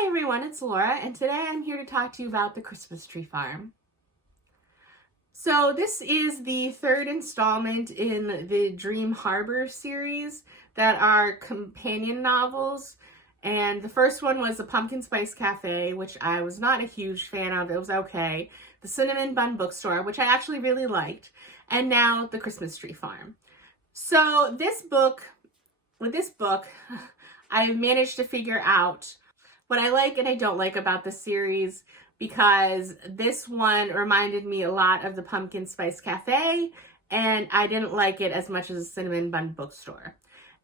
Hi everyone, it's Laura, and today I'm here to talk to you about the Christmas Tree Farm. So this is the third installment in the Dream Harbor series that are companion novels. And the first one was the Pumpkin Spice Cafe, which I was not a huge fan of. It was okay. The Cinnamon Bun Bookstore, which I actually really liked. And now the Christmas Tree Farm. So with this book, I've managed to figure out what I like and I don't like about the series, because this one reminded me a lot of the Pumpkin Spice Cafe, and I didn't like it as much as the Cinnamon Bun Bookstore.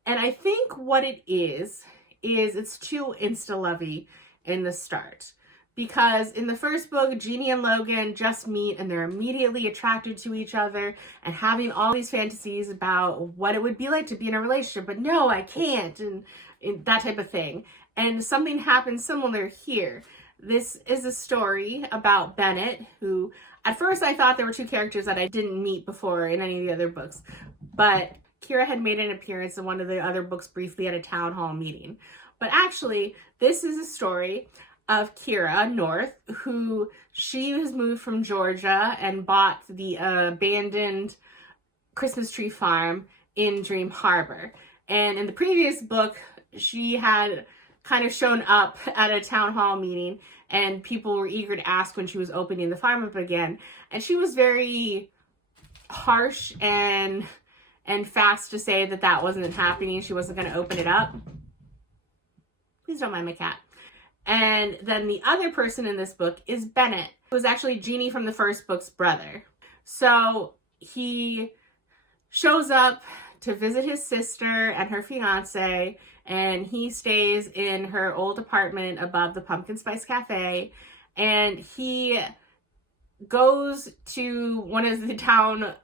And I think what it is it's too insta-lovey in the start. Because in the first book, Jeannie and Logan just meet and they're immediately attracted to each other and having all these fantasies about what it would be like to be in a relationship, but no, I can't, and that type of thing. And something happens similar here. This is a story about Bennett, who at first I thought there were two characters that I didn't meet before in any of the other books, but Kira had made an appearance in one of the other books briefly at a town hall meeting. But actually, this is a story of Kira North, who she has moved from Georgia and bought the abandoned Christmas tree farm in Dream Harbor. And in the previous book, she had kind of shown up at a town hall meeting and people were eager to ask when she was opening the farm up again. And she was very harsh and fast to say that that wasn't happening. She wasn't going to open it up. Please don't mind my cat. And then the other person in this book is Bennett, who was actually Jeannie from the first book's brother. So he shows up to visit his sister and her fiance, and he stays in her old apartment above the Pumpkin Spice Cafe, and he goes to one of the town,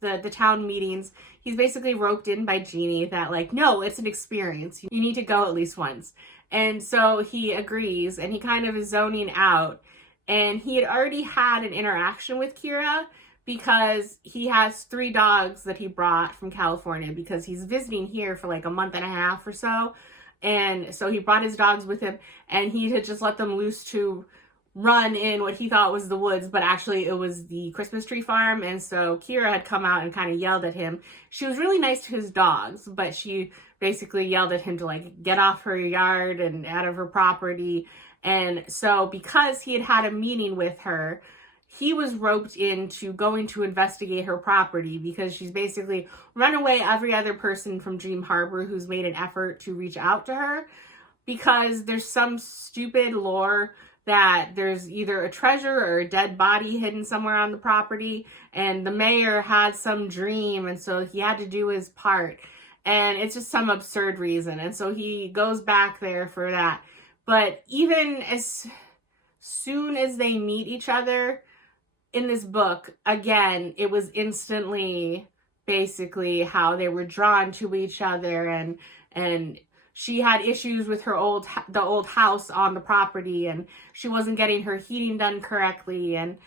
the town meetings. He's basically roped in by Jeannie that, like, no, it's an experience. You need to go at least once. And so he agrees, and he kind of is zoning out. And he had already had an interaction with Kira because he has 3 dogs that he brought from California because he's visiting here for like a month and a half or so. And so he brought his dogs with him, and he had just let them loose to run in what he thought was the woods, but actually it was the Christmas tree farm. And so Kira had come out and kind of yelled at him. She was really nice to his dogs, but she basically yelled at him to, like, get off her yard and out of her property. And so because he had had a meeting with her, he was roped into going to investigate her property because she's basically run away every other person from Dream Harbor who's made an effort to reach out to her, because there's some stupid lore that there's either a treasure or a dead body hidden somewhere on the property, and the mayor had some dream, and so he had to do his part. And it's just some absurd reason. And so he goes back there for that. But even as soon as they meet each other in this book, again, it was instantly basically how they were drawn to each other. And she had issues with the old house on the property, and she wasn't getting her heating done correctly. And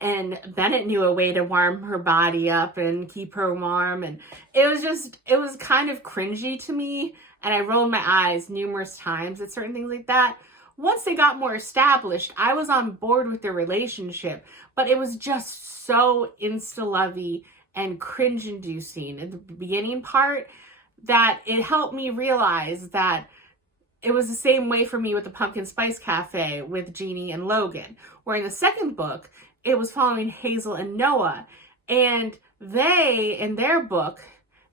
Bennett knew a way to warm her body up and keep her warm. And it was kind of cringy to me. And I rolled my eyes numerous times at certain things like that. Once they got more established, I was on board with their relationship, but it was just so insta-lovey and cringe-inducing at the beginning part that it helped me realize that it was the same way for me with the Pumpkin Spice Cafe with Jeannie and Logan, where in the second book, it was following Hazel and Noah, and they, in their book,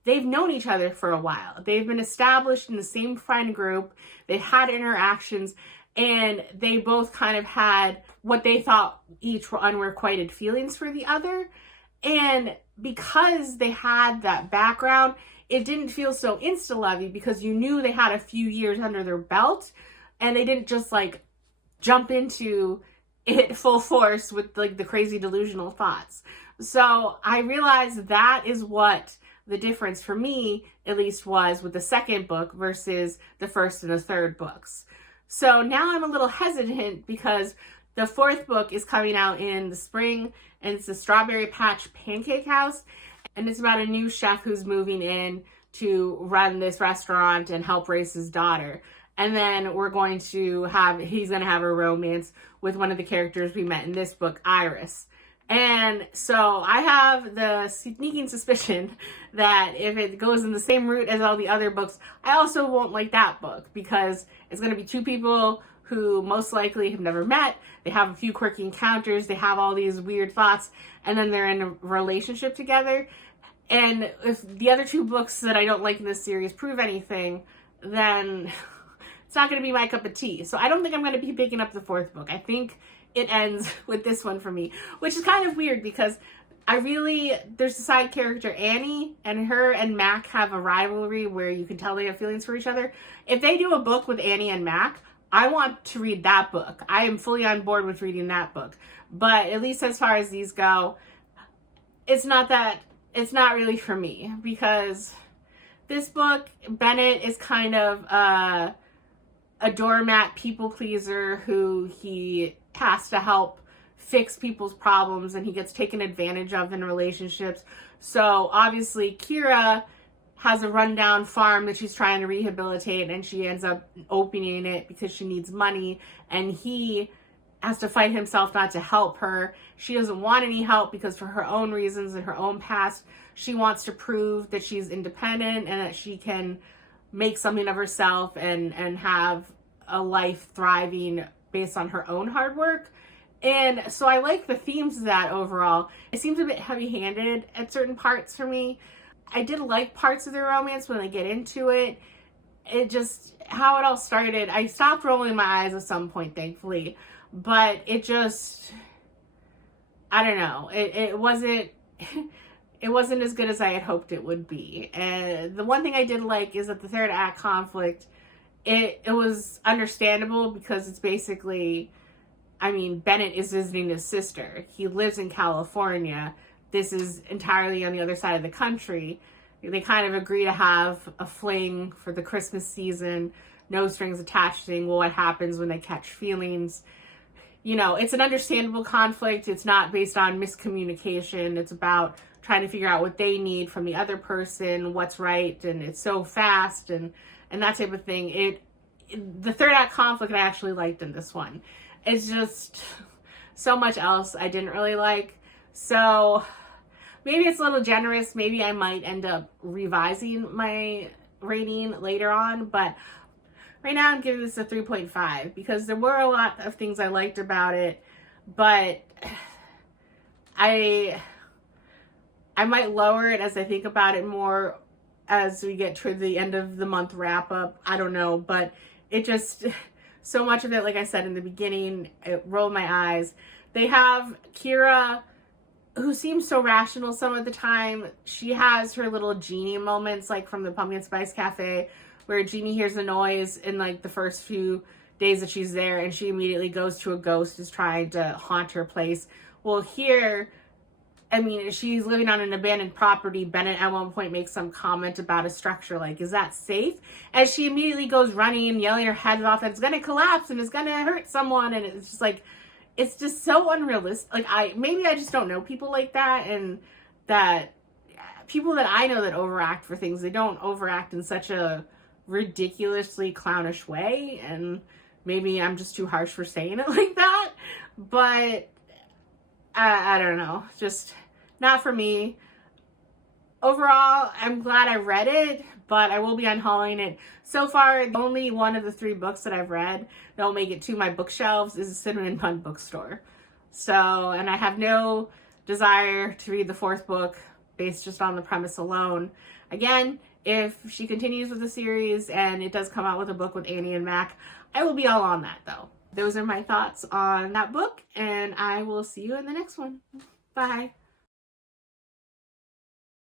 they've known each other for a while. They've been established in the same friend group. They've had interactions, and they both kind of had what they thought each were unrequited feelings for the other. And because they had that background, it didn't feel so insta-lovey because you knew they had a few years under their belt, and they didn't just, like, jump into it full force with, like, the crazy delusional thoughts. So I realized that is what the difference for me, at least, was with the second book versus the first and the third books. So now I'm a little hesitant because the fourth book is coming out in the spring, and it's the Strawberry Patch Pancake House. And it's about a new chef who's moving in to run this restaurant and help raise his daughter. And then he's going to have a romance with one of the characters we met in this book, Iris. And so I have the sneaking suspicion that if it goes in the same route as all the other books, I also won't like that book, because it's going to be two people who most likely have never met. They have a few quirky encounters. They have all these weird thoughts, and then they're in a relationship together. And if the other two books that I don't like in this series prove anything, then it's not going to be my cup of tea. So I don't think I'm going to be picking up the fourth book. I think it ends with this one for me, which is kind of weird, because there's a side character, Annie, and her and Mac have a rivalry where you can tell they have feelings for each other. If they do a book with Annie and Mac, I want to read that book. I am fully on board with reading that book. But at least as far as these go, it's not really for me, because this book, Bennett is kind of a doormat people pleaser who he has to help fix people's problems, and he gets taken advantage of in relationships. So obviously Kira has a rundown farm that she's trying to rehabilitate, and she ends up opening it because she needs money, and he has to fight himself not to help her. She doesn't want any help because for her own reasons and her own past, she wants to prove that she's independent and that she can make something of herself and have a life thriving based on her own hard work. And so I like the themes of that overall. It seems a bit heavy-handed at certain parts for me. I did like parts of the romance when I get into it. It just, how it all started, I stopped rolling my eyes at some point, thankfully. But it just, I don't know. It wasn't as good as I had hoped it would be. And the one thing I did like is that the third act conflict, it was understandable, because it's basically, Bennett is visiting his sister. He lives in California. This is entirely on the other side of the country. They kind of agree to have a fling for the Christmas season, no strings attached thing. Well, what happens when they catch feelings? It's an understandable conflict. It's not based on miscommunication. It's about trying to figure out what they need from the other person, what's right, and it's so fast and that type of thing. The third act conflict I actually liked in this one. It's just so much else I didn't really like. So maybe it's a little generous. Maybe I might end up revising my rating later on, but right now I'm giving this a 3.5 because there were a lot of things I liked about it, but I might lower it as I think about it more as we get toward the end of the month wrap up. I don't know, but it just, so much of it, like I said in the beginning, it rolled my eyes. They have Kira, who seems so rational some of the time. She has her little Jeannie moments, like from the Pumpkin Spice Cafe, where Jeannie hears a noise in like the first few days that she's there, and she immediately goes to a ghost who's trying to haunt her place. Well, here, she's living on an abandoned property. Bennett at one point makes some comment about a structure, like, is that safe? And she immediately goes running and yelling her head off, and it's going to collapse and it's going to hurt someone. And it's just like, it's just so unrealistic. Like, maybe I just don't know people like that, and that people that I know that overact for things, they don't overact in such a ridiculously clownish way, and maybe I'm just too harsh for saying it like that, but I don't know, just not for me. Overall, I'm glad I read it, but I will be unhauling it. So far, only one of the 3 books that I've read that will make it to my bookshelves is a Cinnamon Bun Bookstore. So, and I have no desire to read the 4th book based just on the premise alone. Again, if she continues with the series and it does come out with a book with Annie and Mac, I will be all on that though. Those are my thoughts on that book, and I will see you in the next one. Bye.